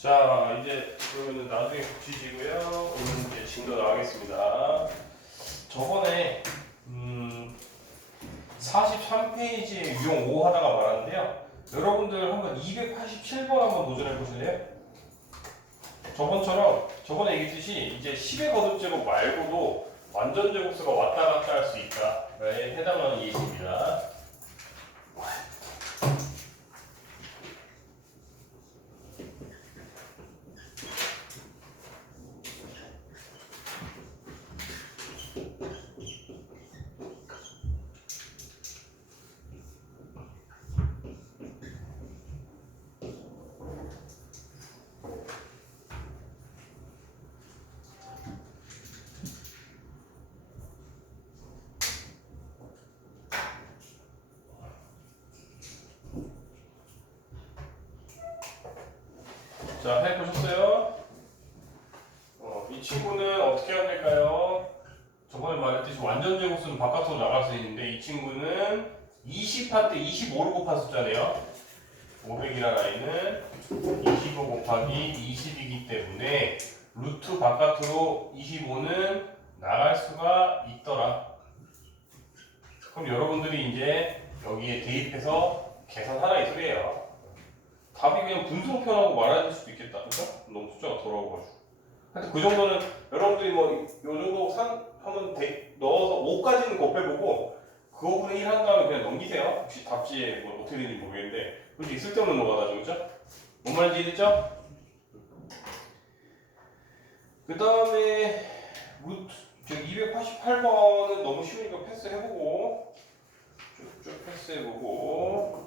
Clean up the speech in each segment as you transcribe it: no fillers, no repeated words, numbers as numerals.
자, 이제 그러면 나중에 붙이시고요. 오늘 이제 진도 나가겠습니다. 저번에 43페이지에 유형 5 하다가 말았는데요. 여러분들 한번 287번 한번 도전해 보실래요? 저번에 얘기했듯이 이제 10의 거듭제곱 말고도 완전 제곱수가 왔다 갔다 할 수 있다에 해당하는 예시입니다. 자, 해보셨어요? 이 친구는 어떻게 하면 될까요? 저번에 말했듯이 완전 제곱수는 바깥으로 나갈 수 있는데 이 친구는 20한 때 25를 곱한 숫자네요. 500이라는 아이는 25 곱하기 20이기 때문에 루트 바깥으로 25는 나갈 수가 있더라. 그럼 여러분들이 이제 여기에 대입해서 계산하라 이 소리예요. 답이 그냥 분수표라고 말할 수도 있겠다. 그죠? 너무 숫자가 더러워가지고. 하여튼 그 정도는 여러분들이 뭐 요 정도 하면 넣어서 5까지는 곱해보고 그 5분의 1 한 다음에 그냥 넘기세요. 혹시 답지에 뭐 어떻게 되는지 모르겠는데 솔직히 쓸데없는 노가다죠. 그죠? 뭔 말인지 이해됐죠? 그 다음에 288번은 너무 쉬우니까 패스해보고 쭉쭉 패스해보고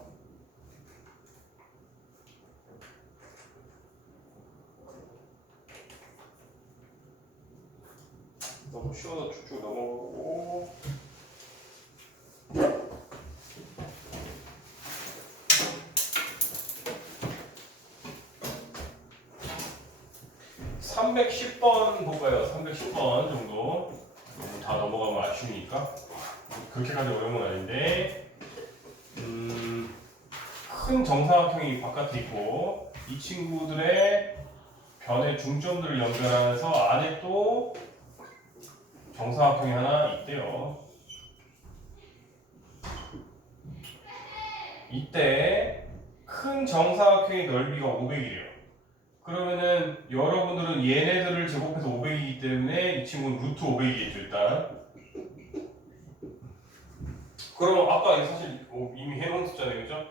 너무 쉬워서 쭉쭉 넘어가고 310번 볼까요? 310번 정도 다 넘어가면 아쉬우니까 그렇게까지 어려운 건 아닌데 큰 정사각형이 바깥에 있고 이 친구들의 변의 중점들을 연결하면서 안에 또 정사각형이 하나 있대요. 이때 큰 정사각형의 넓이가 500이래요. 그러면은 여러분들은 얘네들을 제곱해서 500이기 때문에 이 친구는 루트 500이겠죠 일단. 그럼 아까 사실 이미 해놓은 숫자네요, 그죠?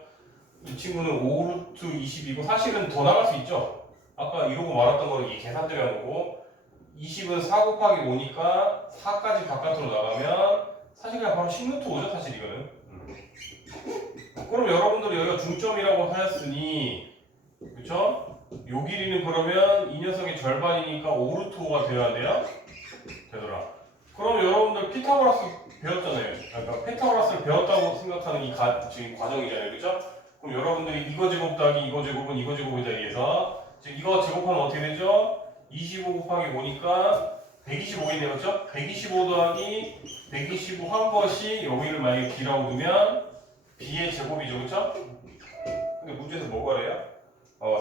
이 친구는 5루트 20이고 사실은 더 나갈 수 있죠. 아까 이러고 말았던 거는 이 계산대로 거고 20은 4 곱하기 5니까 4까지 바깥으로 나가면 사실 그냥 바로 10루트 5죠 사실 이거는. 그럼 여러분들이 여기가 중점이라고 하였으니 그쵸? 요 길이는 그러면 이 녀석의 절반이니까 5루트 5가 되어야 돼요? 되더라. 그럼 여러분들 피타고라스 배웠잖아요. 그러니까 피타고라스를 배웠다고 생각하는 지금 과정이잖아요. 그죠? 그럼 여러분들이 이거 제곱 더하기 이거 제곱은 이거 제곱이다 해서 즉 이거 제곱하면 어떻게 되죠? 25 곱하기 5니까 125이네요. 그죠? 125 더하기 125 한 것이 여기를 만약에 b라고 두면 b의 제곱이죠. 그죠? 근데 문제에서 뭐가 그래요?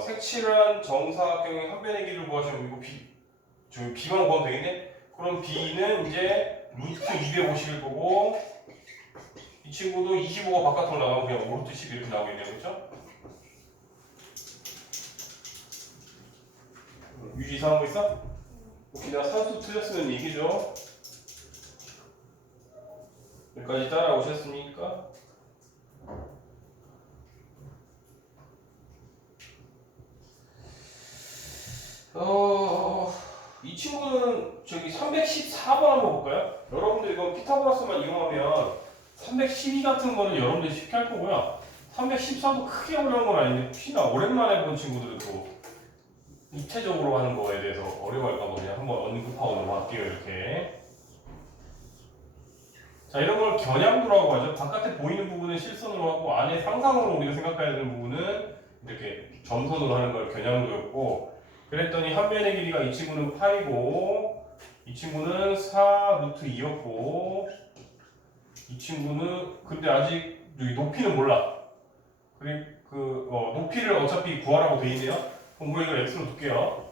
색칠한 정사각형의 한 변의 길이를 구하시면 이거 저기 b만 구하면 되겠네? 그럼 b는 이제 루트 250일 거고 이 친구도 25가 바깥으로 나가면 그냥 5루트 10 이렇게 나오겠네요. 그렇죠? 유지 이상한 거 있어? 혹시 내가 산수 틀렸으면 얘기죠. 여기까지 따라오셨습니까? 이 친구는 저기 314번 한번 볼까요? 여러분들 이거 피타고라스만 이용하면 312 같은 거는 여러분들이 쉽게 할 거고요. 314도 크게 어려운 건 아닌데 혹시나 오랜만에 본 친구들은 또 입체적으로 하는 거에 대해서 어려워할까 봐 그냥 한번 언급하고 넘어갈게요. 이렇게. 자, 이런 걸 겨냥도라고 하죠. 바깥에 보이는 부분은 실선으로 하고 안에 상상으로 우리가 생각해야 되는 부분은 이렇게 점선으로 하는 걸 겨냥도였고 그랬더니 한 변의 길이가 이 친구는 8이고 이 친구는 4 루트 2였고 이 친구는 근데 아직 여기 높이는 몰라. 높이를 어차피 구하라고 돼 있네요. 그럼 우리가 이걸 x로 둘게요.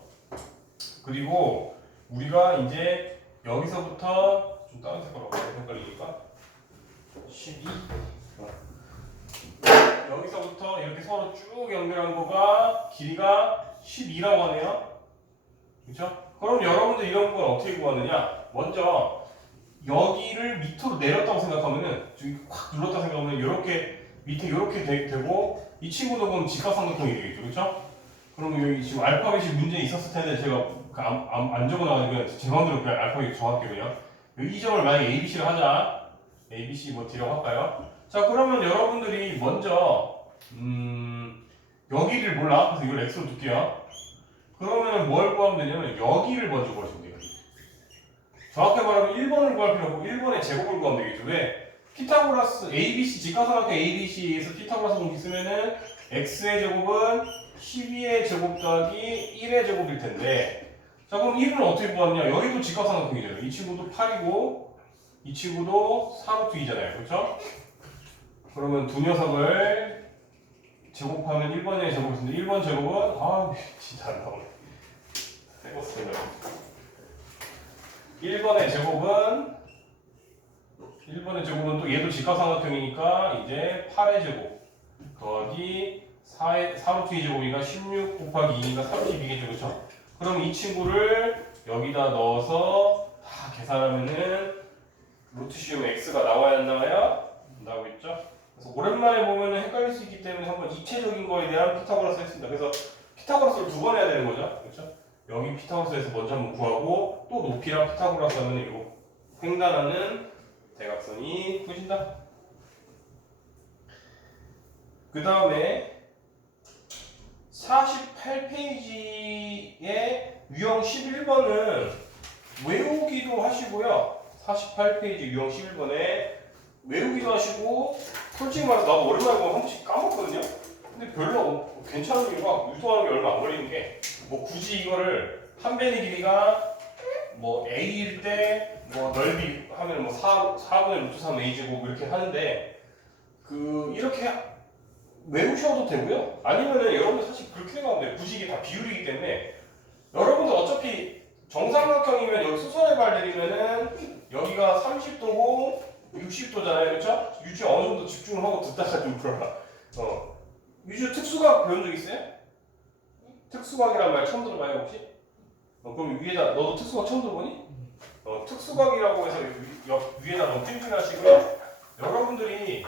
그리고 우리가 이제 여기서부터 좀 다른 색깔로 헷갈리니까 12 여기서부터 이렇게 서로 쭉 연결한 거가 길이가 12라고 하네요. 그렇죠? 그럼 여러분들 이런 걸 어떻게 구하느냐? 먼저 여기를 밑으로 내렸다고 생각하면은 지금 확 눌렀다 생각하면 이렇게 밑에 이렇게 되고 이 친구도 그럼 직각삼각형이 되겠죠, 그렇죠? 그럼 여기 지금 알파벳이 문제 있었을 텐데 제가 안 적어놔가지고 제 마음대로 그냥 알파벳 정할게요 그냥. 여기 이 점을 만약에 ABC를 하자. ABC 뭐 D라고 할까요? 자 그러면 여러분들이 먼저 여기를 몰라. 그래서 이걸 X로 둘게요. 그러면 뭘 구하면 되냐면 여기를 먼저 구하시면 돼요. 정확히 말하면 1번을 구할 필요 없고 1번의 제곱을 구하면 되겠죠. 왜? 피타고라스 ABC 직각삼각형 ABC에서 피타고라스 공식 쓰면은 x의 제곱은 12의 제곱 더하기 1의 제곱일 텐데 자 그럼 1은 어떻게 구하느냐? 여기도 직각삼각형이잖아요. 이 친구도 8이고 이 친구도 4루트 2잖아요. 그렇죠? 그러면 두 녀석을 제곱하면 1번의 제곱이 있는데 1번 제곱은 진짜 안 나오네. 해봤어요. 1번의 제곱은 또 얘도 직각삼각형이니까 이제 8의 제곱 더하기 4루트 2제곱이니까 16 곱하기 2니까 32겠죠. 그렇죠? 그럼 이 친구를 여기다 넣어서 다 계산하면은 루트 씌우면 x가 나와야 안 나와요? 나오고 있죠? 그래서 오랜만에 보면은 헷갈릴 수 있기 때문에 한번 입체적인 거에 대한 피타고라스 했습니다. 그래서 피타고라스를 두 번 해야 되는 거죠. 그렇죠? 여기 피타고라스에서 먼저 한번 구하고 또 높이랑 피타고라스 하면 이거 횡단하는 대각선이 보신다. 그 다음에 48페이지의 유형 11번은 외우기도 하시고요. 48페이지 유형 11번에 외우기도 하시고 솔직히 말해서 나도 오랜만에 보면 한 번씩 까먹거든요. 근데 별로 괜찮은 이유가 유도하는 게 얼마 안 걸리는 게 뭐 굳이 이거를 한 변의 길이가 뭐 a일 때 뭐 넓이 하면 뭐 4분의 루트 3 a 제곱 이렇게 하는데 이렇게 외우셔도 되고요. 아니면은 여러분들 사실 그렇게 생각하면 돼요. 굳이 이게 다 비율이기 때문에 여러분들 어차피 정삼각형이면 여기 수선의 발 내리면은 여기가 30도고 60도잖아요. 그렇죠? 유주 어느 정도 집중을 하고 듣다가 좀 그러나. 유주 특수각 배운 적 있어요? 특수각이라는 말 처음 들어봐요 혹시? 그럼 위에다 너도 특수각 처음 들어보니? 특수각이라고 해서 위에다 너무 찜찜하시고요. 여러분들이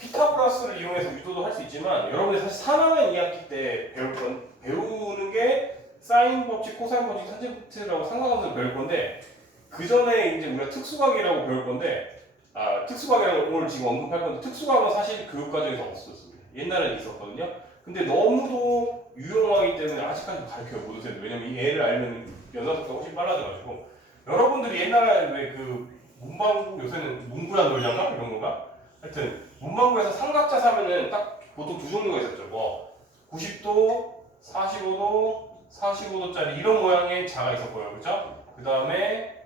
피타고라스를 이용해서 유도도 할 수 있지만 여러분들이 사실 3학년 2학기 때 배우는 게 사인 법칙, 코사인 법칙, 탄젠트라고 삼각함수를 배울 건데 그 전에 이제 우리가 특수각이라고 배울 건데 특수각이라고 오늘 지금 언급할 건데 특수각은 사실 교육 과정에서 없었습니다. 옛날에는 있었거든요. 근데 너무도 유용하기 때문에 아직까지 가르쳐 못 오세요. 왜냐면 이 애를 알면 연산속도가 훨씬 빨라져가지고 여러분들이 옛날에 왜 문방구 요새는 문구란 놀이인가 이런 건가? 하여튼 문방구에서 삼각자 사면은 딱 보통 두 종류가 있었죠. 뭐 90도, 45도, 45도짜리 이런 모양의 자가 있었고요. 그죠? 그 다음에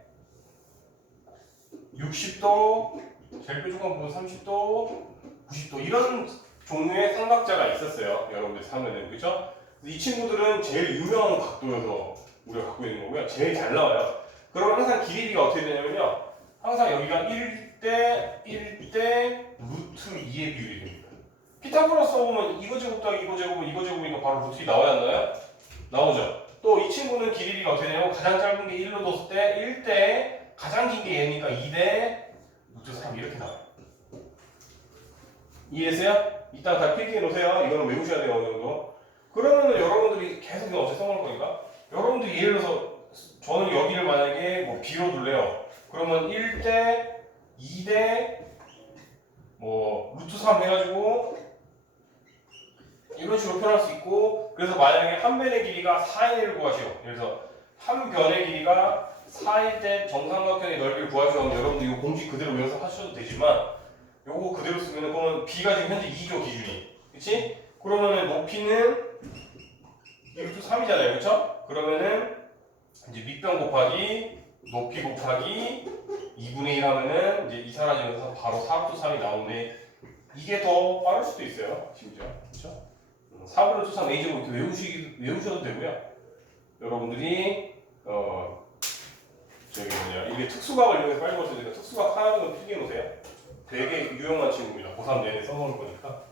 60도, 제일 뾰족한 부분 30도, 90도 이런 종류의 삼각자가 있었어요. 여러분들 사면은. 그죠? 이 친구들은 제일 유명한 각도여서 우리가 갖고 있는 거고요. 제일 잘 나와요. 그러면 항상 길이가 어떻게 되냐면요. 항상 여기가 1대 루트 2의 비율이 됩니다. 피타고라스 써보면 이거 제곱 더하기 이거 제곱은 이거 제곱이니까 바로 루트 2 나와야 안 나와요? 나오죠. 또 이 친구는 길이가 어떻게 되냐면 가장 짧은 게 1로 뒀을 때 1대 가장 긴 게 얘니까 2대 루트 3 이렇게 나와요. 이해했어요? 이따가 다 필기해 놓으세요. 이거는 외우셔야 돼요. 어느 정도. 그러면은 여러분들이 계속 이거 어떻게 써먹을 거니까 여러분들이 예를 들어서 저는 여기를 만약에 뭐 B로 둘래요. 그러면 1대 2대 뭐 루트 3 해가지고 이런 식으로 표현할 수 있고 그래서 만약에 한 변의 길이가 4의 1을 구하시오. 그래서 한 변의 길이가 4일 때 정삼각형의 넓이를 구하시오 하면 여러분들 이거 공식 그대로 외워서 하셔도 되지만 요거 그대로 쓰면은 그러면 B가 지금 현재 2죠 기준이. 그치? 그러면은 높이는 루트 3이잖아요. 그쵸? 그러면은 이제 밑변 곱하기 높이 곱하기 2분의 1 하면은 이제 2 사라지면서 바로 4루트 3이 나오는데 이게 더 빠를 수도 있어요. 심지어. 그쵸? 4분의 루트 3 a제곱 이렇게 외우셔도 되고요. 여러분들이 저기 이게 특수각을 이용해서 빨리 볼 수 있으니까 특수각 하나는 필기해 놓으세요. 되게 유용한 친구입니다. 고3 내내 써먹을 거니까.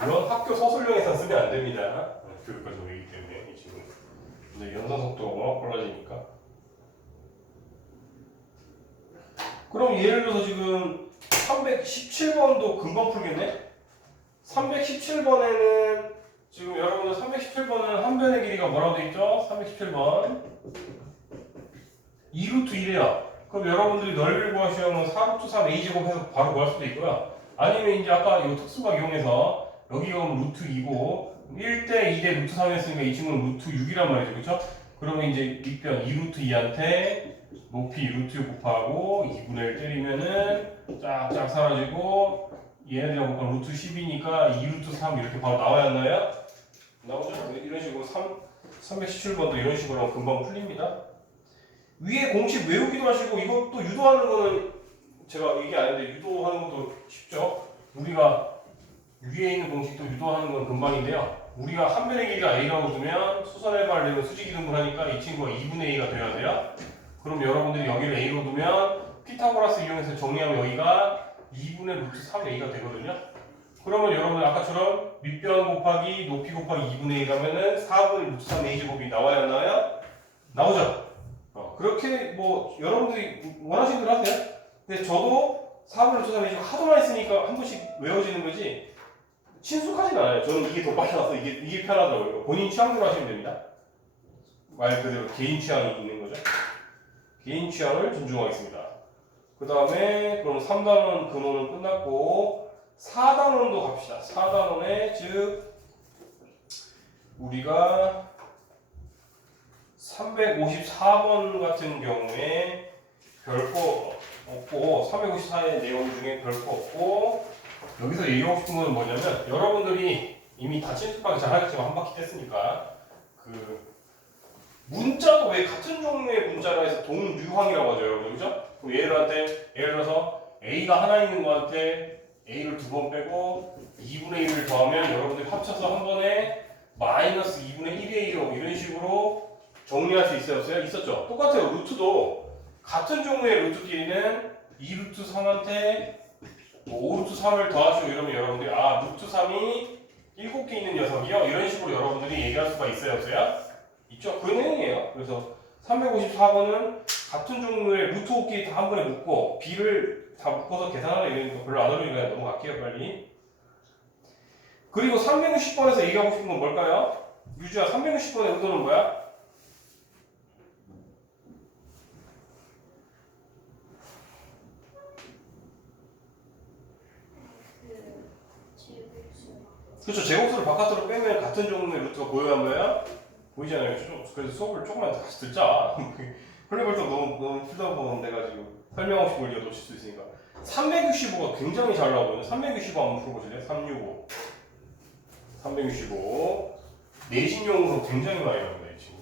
물론 학교 서술형에서 쓰면 안 됩니다. 교육과정이기 때문에 이 친구. 근데 연산 속도가 워낙 빨라지니까. 그럼 예를 들어서 지금 317번도 금방 풀겠네? 317번에는 지금 여러분들 317번은 한 변의 길이가 뭐라고 돼 있죠? 317번 2루트 1이에요. 그럼 여러분들이 넓이를 구하시면 4루트 3 a제곱 해서 바로 구할 수도 있고요. 아니면 이제 아까 이 특수각 이용해서 여기가 루트 2고 1대 2대 루트 3이었으니까 이 친구는 루트 6이란 말이죠. 그렇죠? 그러면 이제 밑변 2루트 2한테 높이 루트 6 곱하고 2분의 1 때리면은 쫙쫙 사라지고 얘네들하고 곱하면 루트 10이니까 2루트 3 이렇게 바로 나와야 하나요? 나오죠? 이런 식으로 317번도 이런 식으로 하면 금방 풀립니다. 위에 공식 외우기도 하시고 이것도 유도하는 거는 제가 얘기 안 했는데 유도하는 것도 쉽죠? 우리가 위에 있는 공식도 유도하는 건 금방인데요. 우리가 한 변의 길이가 a라고 두면 수선해봐를 내면 수직이등분 하니까 이 친구가 2분의 a가 돼야 돼요. 그럼 여러분들이 여기를 a로 두면 피타고라스 이용해서 정리하면 여기가 2분의 루트 3a가 되거든요. 그러면 여러분 아까처럼 밑변 곱하기 높이 곱하기 2분의 a 가면은 4분의 루트 3a 제곱이 나와야 하나요? 나오죠? 그렇게 뭐 여러분들이 원하시는 대로 하세요. 근데 저도 4분의 루트 3a 제곱 하도 많이 쓰니까 한 번씩 외워지는 거지 친숙하진 않아요. 저는 이게 더 빨라서 이게 편하더라고요. 본인 취향대로 하시면 됩니다. 말 그대로 개인 취향이 있는 거죠. 개인 취향을 존중하겠습니다. 그 다음에 그럼 3단원 근원은 끝났고 4단원도 갑시다. 4단원에 즉 우리가 354번 같은 경우에 별거 없고 354의 내용 중에 별거 없고 여기서 얘기하고 싶은 건 뭐냐면 여러분들이 이미 다 친숙하게 잘 하겠지만 한 바퀴 뗐으니까 그 문자도 왜 같은 종류의 문자라 해서 동류항이라고 하죠 여러분 그죠? 그럼 예를 들어서 A가 하나 있는 거한테 A를 두 번 빼고 2분의 1을 더하면 여러분들이 합쳐서 한 번에 마이너스 2분의 1의 1로 이런 식으로 정리할 수 있어요 없어요? 있었죠? 똑같아요 루트도 같은 종류의 루트끼리는 2루트 3한테 5루트 3을 더하시고 이러면 여러분들이 루트 3이 7개 있는 녀석이요 이런 식으로 여러분들이 얘기할 수가 있어요 없어요? 있죠? 그 내용이에요. 그래서 354번은 같은 종류의 루트 5개 다 한 번에 묶고 B를 다 묶어서 계산하라 이러니까 별로 안 어려우니까 넘어갈게요 빨리. 그리고 360번에서 얘기하고 싶은 건 뭘까요? 유주야 360번의 의도는 뭐야? 그렇죠. 제곱수를 바깥으로 빼면 같은 종류의 루트가 보여야 뭐야? 보이잖아요. 그래서 수업을 조금만 다시 듣자. 헐레벌떡 너무 풀다 보면 내가 지금 설명하고 싶은 걸 놓칠 수 있으니까 365가 굉장히 잘 나오거든요. 365 한번 풀어보실래요? 365 365 내신용으로 굉장히 많이 나옵니다. 이 친구.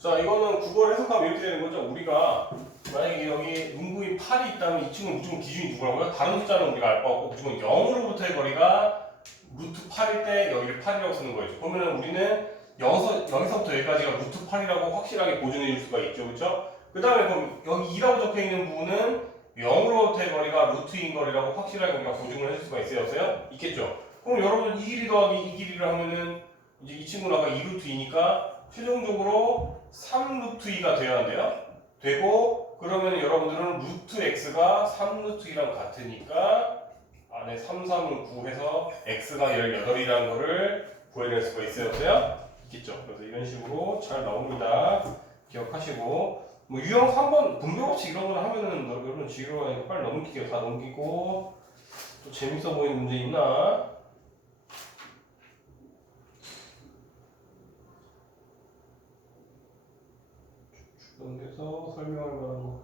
자, 이거는 국어를 해석하면 이렇게 되는 거죠. 우리가 만약에 여기 분모인 8이 있다면 이 친구는 무조건 기준이 누구라고요? 다른 숫자는 우리가 알 바 없고 무조건 0으로부터의 거리가 루트 8일 때 여기를 8이라고 쓰는 거죠. 그러면 우리는 여기서부터 여기까지가 루트 8이라고 확실하게 보존해 줄 수가 있죠. 그렇죠? 그 다음에 그럼 여기 2라고 적혀 있는 부분은 0으로부터의 거리가 루트인 거리라고 확실하게 우리가 보증을 해줄 수가 있어요? 없어요? 있겠죠? 그럼 여러분 이 길이 더하기 이 길이를 하면은 이제 이 친구는 아까 2루트이니까 최종적으로 3루트2가 돼야 한대요. 되고 그러면 여러분들은 루트 x가 3루트2랑 같으니까 안에 3, 3을 9 해서 x가 18이라는 거를 구해낼 수가 있어요. 없어요? 있겠죠. 그래서 이런 식으로 잘 나옵니다. 기억하시고 뭐 유형 3번 분배법칙 이런 거는 하면은 여러분 지루하니까 빨리 넘기게요. 다 넘기고 또 재밌어 보이는 문제 있나? 그래서 설명할 만한 거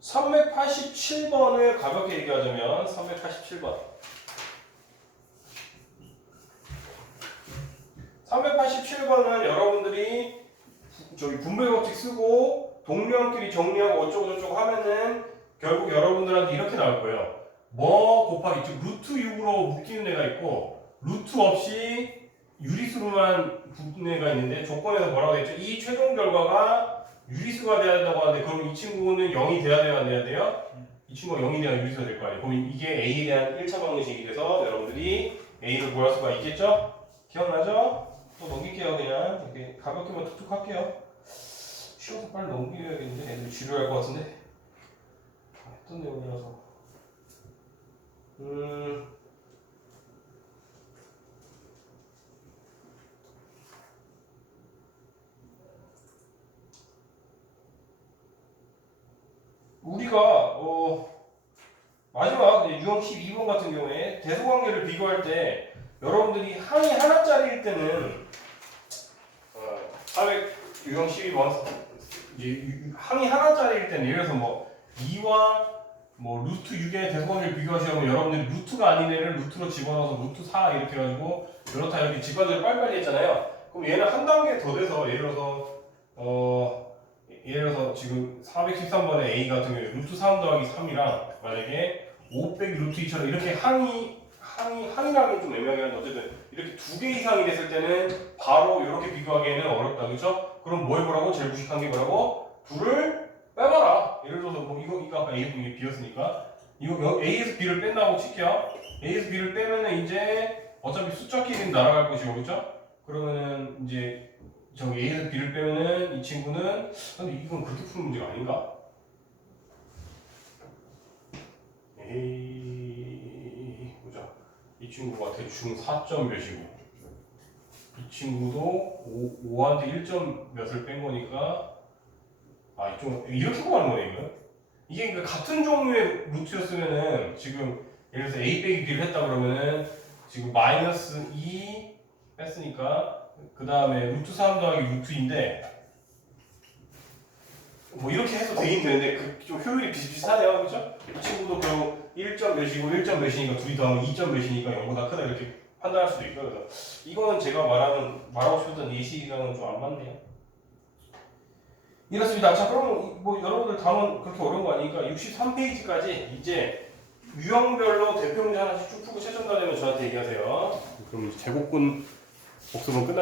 387번을 가볍게 얘기하자면 387번 387번은 여러분들이 저기 분배법칙 쓰고 동료끼리 정리하고 어쩌고저쩌고 하면은 결국 여러분들한테 이렇게 나올 거예요. 뭐 곱하기 즉 루트 6으로 묶이는 애가 있고 루트 없이 유리수로만 묶는 애가 있는데 조건에서 뭐라고 했죠? 이 최종 결과가 유리수가 돼야 된다고 하는데 그럼 이 친구는 0이 돼야 돼야 안 돼야 돼요? 이 친구가 0이 돼야 유리수가 될 거 아니에요. 그럼 이게 A에 대한 1차 방정식이 돼서 여러분들이 A를 구할 수가 있겠죠? 기억나죠? 또 넘길게요. 그냥 이렇게 가볍게만 툭툭 할게요. 쉬워서 빨리 넘겨야겠는데 애들 지루할 것 같은데 했던 내용이라서 우리가 마지막 유형 12번 같은 경우에 대소관계를 비교할 때 여러분들이 항이 하나짜리일 때는 400 유형 12번 이제 항이 하나짜리일 때는 예를 들어서 뭐 2와 뭐 루트 6의 대소관계를 비교하시면 여러분들이 루트가 아닌 애를 루트로 집어넣어서 루트 4 이렇게 해가지고 이렇다 이렇게 직관적으로 빨리빨리 했잖아요. 그럼 얘는 한 단계 더 돼서 예를 들어서 지금 413번의 A 같은 경우에 루트 3 더하기 3이랑 만약에 5 빼기 루트 2처럼 이렇게 항이라는 좀 애매하게 하는데 어쨌든 이렇게 두 개 이상이 됐을 때는 바로 이렇게 비교하기에는 어렵다. 그렇죠? 그럼 뭐 해보라고? 제일 무식한 게 뭐라고? 둘을 빼봐라. 예를 들어서 뭐 이거 아까 A에서 B가 비었으니까 이거 A에서 B를 뺀다고 칠게요. A에서 B를 빼면은 이제 어차피 숫자끼리는 날아갈 것이고 그렇죠? 그러면은 이제 저기 A에서 B를 빼면은 이 친구는 근데 이건 그렇게 푸는 문제가 아닌가? 보자. 이 친구가 대충 4점 몇이고 이 친구도 5한테 1점 몇을 뺀 거니까 이쪽 이렇게 구하는 거네 이거. 이게 그러니까 같은 종류의 루트였으면은 지금 예를 들어서 A 빼기 B를 했다 그러면은 지금 마이너스 2 뺐으니까 그 다음에 루트 3 더하기 루트 2인데 뭐 이렇게 해서 되긴 되는데 그 좀 효율이 비슷비슷하네요. 그렇죠? 이 친구도 결국 1점 몇이고 1점 몇이니까 둘이 더하면 2점 몇이니까 0보다 크다 이렇게 판단할 수도 있고 그래서 이거는 제가 말하고 싶었던 예시랑은 좀 안 맞네요. 이렇습니다. 자, 그럼 뭐 여러분들 다음은 그렇게 어려운 거 아니니까 63페이지까지 이제 유형별로 대표 문제 하나씩 쭉 풀고 최종 다 되면 저한테 얘기하세요. 그럼 제곱근 복습은 끝났